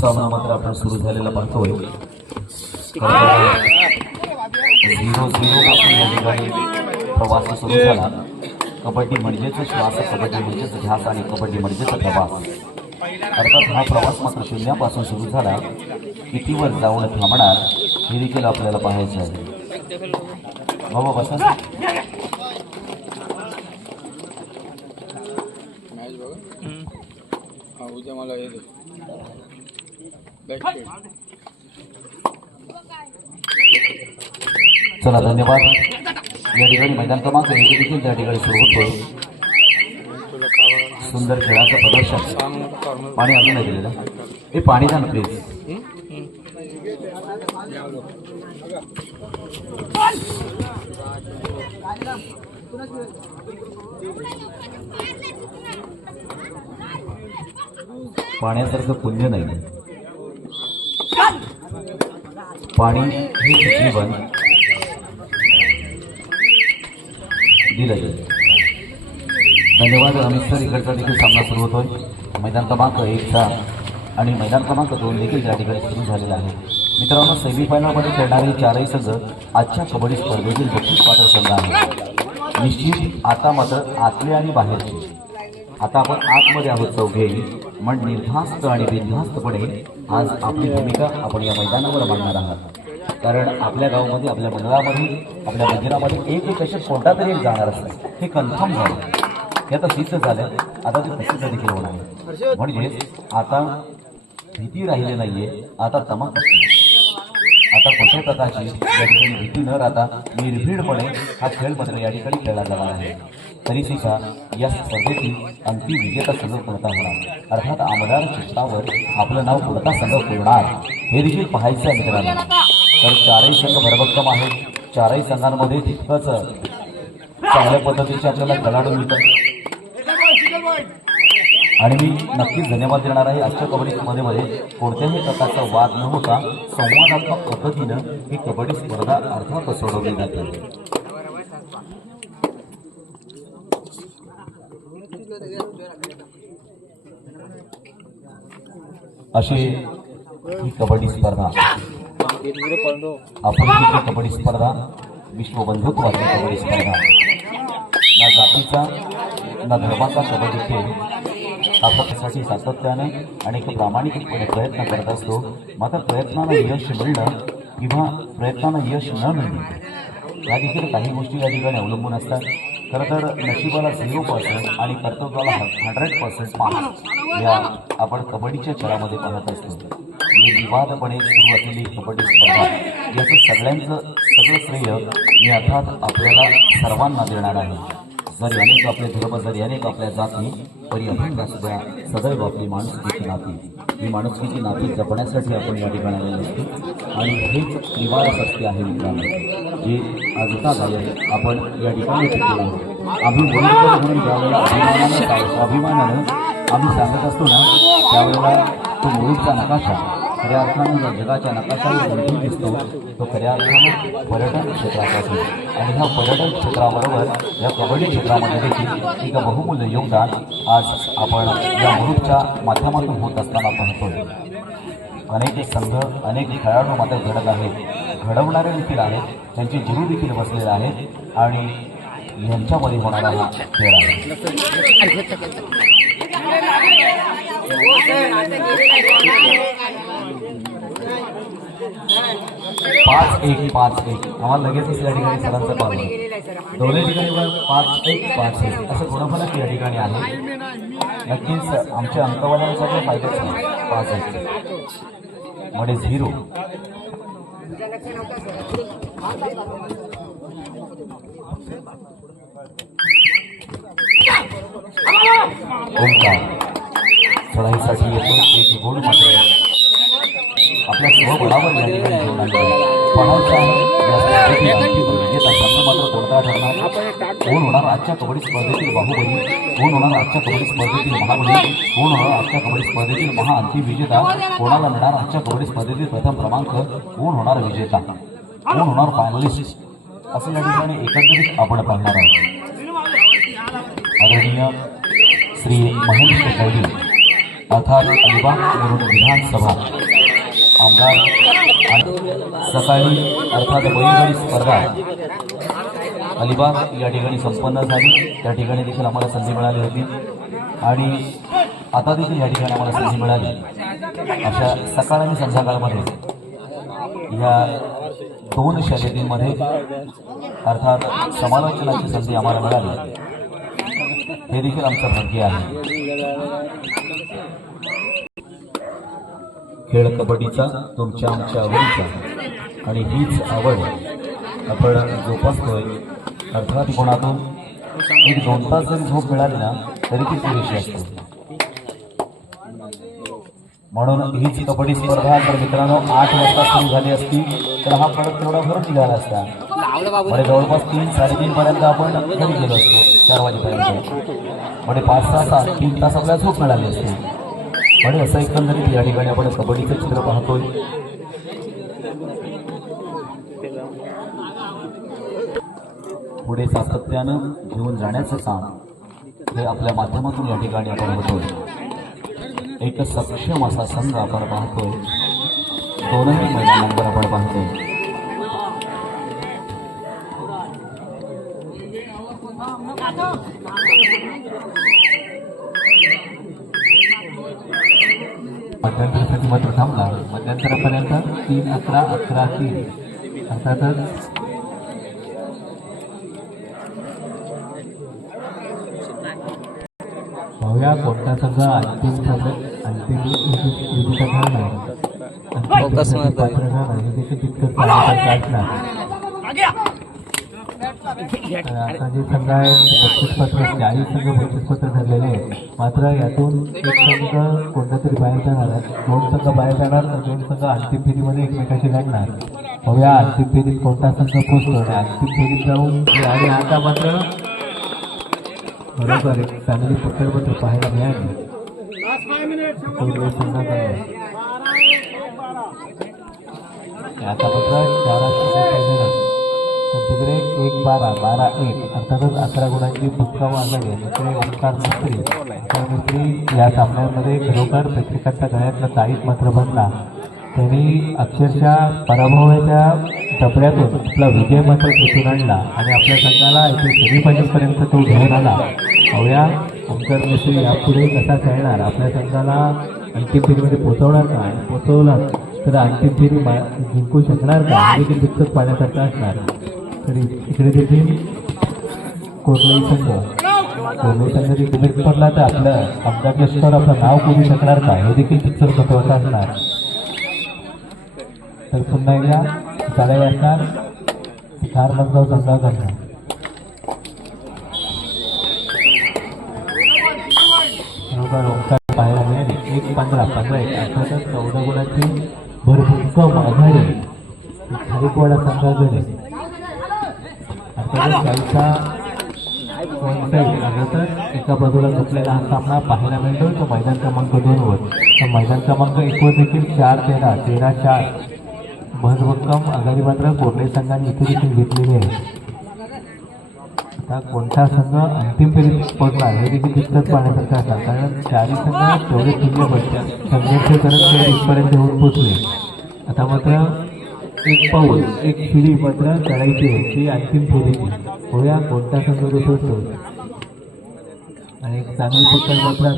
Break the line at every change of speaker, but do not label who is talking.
सामना मात्र आपण सुरू झालेला पाहतोय. झिरो झिरो प्रवास सुरू झाला. कबड्डी म्हणजेच श्वास कबड्डी म्हणजेच ध्यास आणि कबड्डी म्हणजेच प्रवास. अर्थात हा प्रवास मात्र शून्यापासून सुरू झाला. कितीवर जाऊन थांबणार हे देखील आपल्याला पाहायचं आहे. बाबा बसा
मॅच बघा उद्या मला हे
चला धन्यवाद या ठिकाणी मैदान क्रमांक एक देखील त्या ठिकाणी सुरू
खावा
सुंदर खेळाचं प्रदर्शन पाणी अजून नाही दिलेलं हे पाणी ना प्लीज पाण्यासारखं पुण्य नाही पाणी हे जीवन दिलं जाईल. धन्यवाद अमितसर इकडचा देखील सामना सुरू होतोय. मैदान क्रमांक एकचा आणि मैदान क्रमांक दोन देखील या ठिकाणी सुरू झालेला आहे. मित्रांनो सेमीफायनलमध्ये खेळणारे चारही संघ आजच्या कबड्डी स्पर्धेतील बक्षीस पात्र संघ आहे निश्चित आता मात्र आतले आणि बाहेरचे. आता आपण आतमध्ये आहोत चौघे. मग निर्धास्त आणि बिनधास्तपणे आज आपली भूमिका आपण या मैदानावर मांडणार आहात. कारण आपल्या गावामध्ये आपल्या मंडळामध्ये आपल्या मंदिरामध्ये एक एक असे कोणता तरी एक जाणार असतं. हे कन्फर्म झालं. हे आता सिद्ध झालं. आता ते प्रसिद्ध देखील होणार आहे. म्हणजे आता भीती राहिली नाहीये. आता तमाक असते आता कोणत्या प्रकारची या ठिकाणी भीती न राहता निर्भीडपणे हा खेळ मात्र या ठिकाणी खेळला जाणार आहे. तरी सुद्धा या स्पर्धेतील अंतिम विजेता संघ कोणता होणार? अर्थात आमदार चित्रावर आपलं नाव कोणता संघ पुरणार हे देखील पाहायचं आहे मित्रांनो. तर चारही संघ भरभक्कम आहेत. चारही संघांमध्ये तितकंच चांगल्या पद्धतीचे आपल्याला खेळाडू मिळतात. आणि मी नक्कीच धन्यवाद देणार आहे. आजच्या कबड्डी स्पर्धेमध्ये कोणत्याही प्रकारचा वाद न होता संवादात्मक पद्धतीनं ही कबड्डी स्पर्धा अर्थात सोडवली जाते. अशी ही कबड्डी स्पर्धा. आपण ही कबड्डी स्पर्धा विश्वबंधुत्वाची कबड्डी स्पर्धा ना जातीचा ना धर्माचा कबड्डी खेळ आपल्यासाठी सातत्याने आणि प्रामाणिकपणे प्रयत्न करत असतो. मात्र प्रयत्नानं यश मिळणं किंवा प्रयत्नानं यश न मिळणं या देखील काही गोष्टी या ठिकाणी अवलंबून असतात. खरं तर नशिबाला झिरो पर्सेंट आणि कर्तव्याला हंड्रेड पर्सेंट पास या आपण कबड्डीच्या खेळामध्ये पाहत असतो. मी विवादपणे सुरू असलेली कबड्डी स्पर्धा याचं सगळ्यांचं सगळं श्रेय मी अर्थात आपल्याला सर्वांना देणार आहे. जरी अनेक आपले धर्म जरी अनेक आपल्या जाती तरी अभंग सुद्धा सदैव आपली माणुसकीची नाती. ही माणुसकीची नाती जपण्यासाठी आपण या ठिकाणी आलेलो असतो. आणि हेच निवार सत्य आहे मित्रांनो जे आजता झाले आपण या ठिकाणी शिकलो आहोत आम्ही बरोबर म्हणून ज्यावेळेला अभिमानानं अभिमानानं आम्ही सांगत असतो ना त्यावेळेला तो मुळीचा नकाशा खऱ्या अर्थानं या जगाच्या नकाशावर उलटून दिसतो तो खऱ्या अर्थानं पर्यटन क्षेत्राचा असतो आणि ह्या पर्यटन क्षेत्राबरोबर या कबड्डी क्षेत्रामध्ये देखील एक बहुमूल्य योगदान आज आपण या ग्रुपच्या माध्यमातून होत असताना पाहतोय. अनेक संघ अनेक खेळाडू मात्र घडत आहेत. घडवणारे देखील आहेत. त्यांचे जीव देखील बसलेले आहेत. आणि यांच्यामध्ये होणारा हा खेळ आहे. पाच एक पाच एक. आम्हाला लगेचच या ठिकाणी सरांचं पाहिलं दोन्ही ठिकाणी पाच एक पाच एक. असं गुणफलक या ठिकाणी आहे. नक्कीच आमच्या अंकवाल्यांसाठी फायदाच आहे पाच एक. म्हणजे झिरो. ओंकार. चढाईसाठी येतो. एक गोल मात्र कोण होणार आजच्या कबड्डी स्पर्धेतील बाहुबली? कोण होणार आजच्या कबड्डी स्पर्धेतील महाबली कोण होणार आजच्या कबड्डी स्पर्धेतील महा अंतिम विजेता? कोणाला मिळणार आजच्या कबड्डी स्पर्धेतील प्रथम क्रमांक? कोण होणार विजेता? कोण होणार फायनलिस्ट असं या ठिकाणी एकंदरीत आपण पाहणार आहोत. आदरणीय श्री महेश टेकवडी अर्थात अलिबाग विधानसभा. आमदार आणि सकाळी अर्थात बैलगाडी स्पर्धा अलिबाग या ठिकाणी संपन्न झाली. त्या ठिकाणी देखील आम्हाला संधी मिळाली होती. आणि आता देखील या ठिकाणी आम्हाला संधी मिळाली. अशा सकाळ आणि संध्याकाळमध्ये या दोन शर्यतींमध्ये अर्थात समालोचनाची संधी आम्हाला मिळाली. हे देखील आमचं भाग्य आहे. खेळ कबड्डीचा तुमच्या आमच्या आवडीचा. आणि हीच आवड आपण जोपासतोय. अर्थात कोणातून एक दोन तास जरी झोप मिळाली ना तरी ती पुरेशी असते. म्हणून हीच कबड्डी स्पर्धा जर मित्रांनो आठ वाजता सुरू झाली असती तर हा फरक तेवढा भरून निघाला असता. म्हणजे जवळपास तीन साडेतीन पर्यंत आपण घरी गेलो असतो चार वाजेपर्यंत. म्हणजे पाच सहा तास तीन तास आपल्याला झोप मिळाली असते. आणि असं एकंदरीत या ठिकाणी आपण कबड्डीचं चित्र पाहतोय. पुढे सातत्यानं घेऊन जाण्याचं काम हे आपल्या माध्यमातून या ठिकाणी आपण होतोय. एक सक्षम असा संघ आपण पाहतोय. दोनही महिन्यानंतर आपण पाहतोय.
मध्यंतरासाठी मात्र थांबला. मध्यंतरापर्यंत तीन अकरा अकरा तीन. अर्थातच भाऊया कोणता संघ अंतिम संघ अंतिम विजेता ठरणार. अंतिम पात्र ठरणार हे देखील तितकंच तर आता जे संघ आहे बक्षीस पत्र चाळीस संघ बक्षीस पत्र ठरलेले आहे मात्र यातून एक संघ कोणता तरी बाहेर जाणार दोन संघ बाहेर जाणार तर दोन संघ अंतिम फेरीमध्ये एकमेकाशी लढणार. बघूया अंतिम फेरीत कोणता संघ पोचतो आणि अंतिम फेरीत जाऊन आणि आता मात्र बरोबर एक चांगली पत्रपत्र पाहायला मिळाली. आता मात्र चार तर तिकडे एक बारा बारा एक. अर्थातच अकरा गुणांची भुक्काम आघाडी तिकडे ओंकार मिस्त्री. ओंकार मिस्त्री या सामन्यांमध्ये खरोखर प्रेक्षकांच्या गळ्यातला ताईत मात्र बनला. त्यांनी अक्षरशः पराभवाच्या टपऱ्यातून आपला विजय मात्र खेचून आणला आणि आपल्या संघाला इथे सेमीफायनलपर्यंत तो घेऊन आला. अवया ओंकार मिस्त्री यापुढे कसा खेळणार? आपल्या संघाला अंतिम फेरीमध्ये पोचवणार का? आणि पोचवला तर अंतिम फेरी मा- जिंकू शकणार का? हे देखील दुःखच पाहण्यासारखं असणार. तरी इकडे देखील कोरलाई संघ. कोरलाई संघ जरी कमीत पडला तर आपलं आमदार स्तर आपलं नाव कोणी शकणार का हे देखील तितकंच महत्वाचं असणार. तर पुन्हा एकदा गाड्या असणार चार मतदार संघाकडनं करणार ओंकार पाहायला एक पंधरा पंधरा एक अर्थातच चौदा गुणाची भरभक्कम आघाडी. खारीकवाडा संघाकडे एका बाजूला घेतलेला हा सामना पाहायला मिळतो तो मैदान क्रमांक दोनवर तर मैदान क्रमांक एकवर देखील चार तेरा तेरा चार. भरभक्कम आघाडी मात्र कोरडे संघाने इथे देखील घेतलेली आहे. आता कोणता संघ अंतिम फेरीत पडणार हे देखील तितकंच पाहण्यासारखं असतात कारण चारही संघ तेवढे तुल्य पडतात संघर्ष करत ते इथपर्यंत होऊन पोचले आता मात्र एक पाऊल एक शिडी मात्र चढायची आहे. अंतिम फेरीची होया कोणता संघ घसरतो आणि एक चांगली पकड मात्र